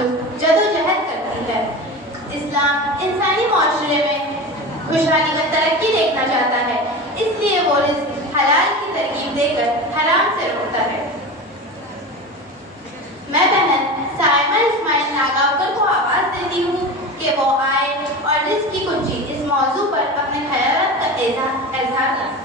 مخلوق جدوجہد کرتی ہے۔ اسلام انسانی معاشرے میں خوشحالی و ترقی دیکھنا چاہتا ہے، اس لیے وہ رزق حلال کی ترغیب دے کر حرام سے روکتا ہے۔ میں بہن سائمہ اسماعیل ناگاوکر کو آواز دیتی ہوں کہ وہ آئے اور رزق کی کنجی اس موضوع پر اپنے خیالات کا اظہار کریں۔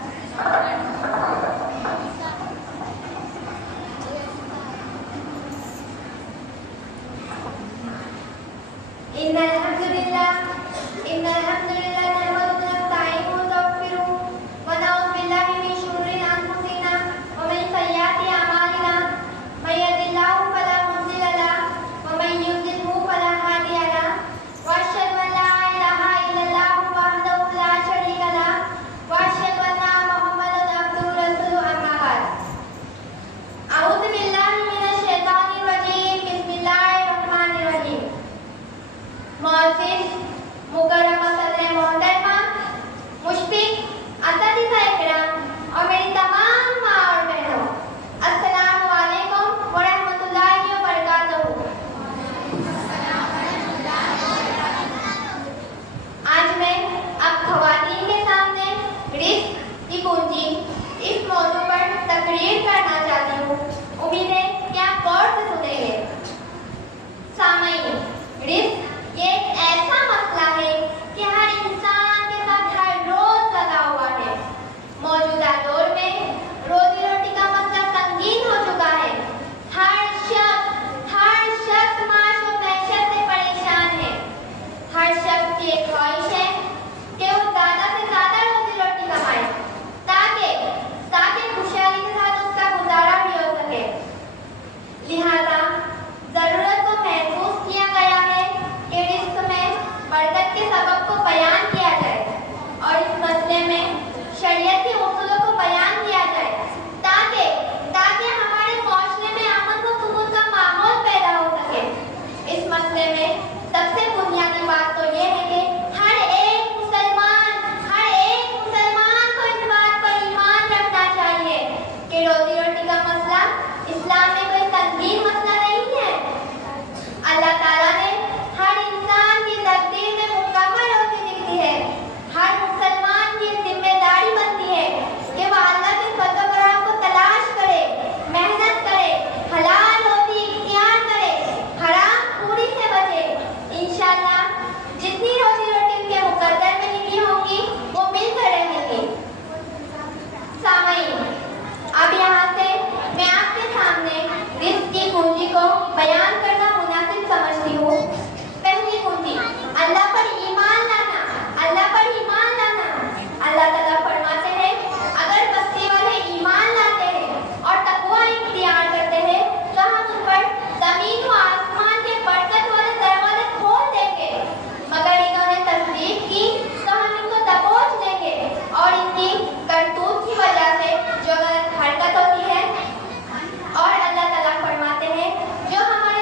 إن الحمد لله نحمده ونستعينه ونستغفره ونعوذ بالله من شرور أنفسنا ومن سيئات أعمالنا من يهد الله فلا مضل له ومن يضلل فلا هادي له وأشهد أن لا إله إلا الله وحده لا شريك له وأشهد أن محمدا عبده ورسوله أما بعد أعوذ بالله من الشيطان الرجيم بسم الله الرحمن الرحيم معزز مکرمہ صدر محترمہ مشفق اساتذہ اکرام اور میری تمام ماں اور بہنوں، السلام علیکم ورحمۃ اللہ وبرکاتہ۔ آج میں اب خواتین کے سامنے رزق کی کنجی اس موضوع پر تقریر کرنا چاہتی ہوں۔ امید ہے کہ آپ غور سے سنیں گے۔ سامعین، رزق یہ ایک ایسا مسئلہ ہے کہ ہر انسان کے ساتھ ہر روز لگا ہوا ہے۔ موجودہ دور میں روزی روٹی کا مسئلہ سنگین ہو چکا ہے۔ ہر شخص معاش و معیشت سے پریشان ہے۔ ہر شخص کی ایک خواہش ہے کہ وہ زیادہ سے زیادہ روزی روٹی کمائے تاکہ خوشحالی کے ساتھ اس کا گزارا بھی ہو سکے۔ لہذا ضرورت کو محسوس کیا گیا ہے کہ رزق میں برکت کے سبب کو بیان کیا جائے اور اس مسئلے میں شریعت کے اصولوں کو بیان کیا جائے تاکہ ہمارے معاشرے میں امن و سکون کا ماحول پیدا ہو سکے۔ اس مسئلے میں سب سے بنیادی بات تو یہ ہے کہ ہر ایک مسلمان کو اس بات پر ایمان رکھنا چاہیے کہ روزی روٹی کا مسئلہ اسلام میں کوئی سنگین مسئلہ نہیں ہے۔ اللہ تعالیٰ نے ہر انسان کی تقدیر میں مکمل ہوتی دکھتی ہے۔ ہر مسلمان کی ذمہ داری بنتی ہے کہ وہ اللہ کے فضل و کرم کو تلاش کرے، محنت کرے، حلال روزی اختیار کرے، حرام خوری سے بچے۔ انشاءاللہ جتنی روزی روٹی ان کے مقدر میں لکھی ہوں گی وہ مل کر رہیں گی۔ سامعین، اب یہاں سے میں آپ کے سامنے رزق کی کنجی کو بیان کرنا مناسب سمجھتی ہوں۔ پہلی کنجی، اللہ پر ایمان لانا۔ اللہ پر ایمان لانا۔ اللہ تعالیٰ فرماتے ہیں اگر بستی والے ایمان لاتے ہیں اور تقویٰ اختیار کرتے ہیں تو ہم ان پر زمین و آسمان کے برکت والے دروازے کھول دیں گے، مگر انہوں نے تصدیق کی تو ہم ان کو دبوچ دیں گے اور ان کی کرتوت کی وجہ سے جو غلط حرکت ہوتی ہے۔ اور اللہ تعالیٰ فرماتے ہیں جو ہمارے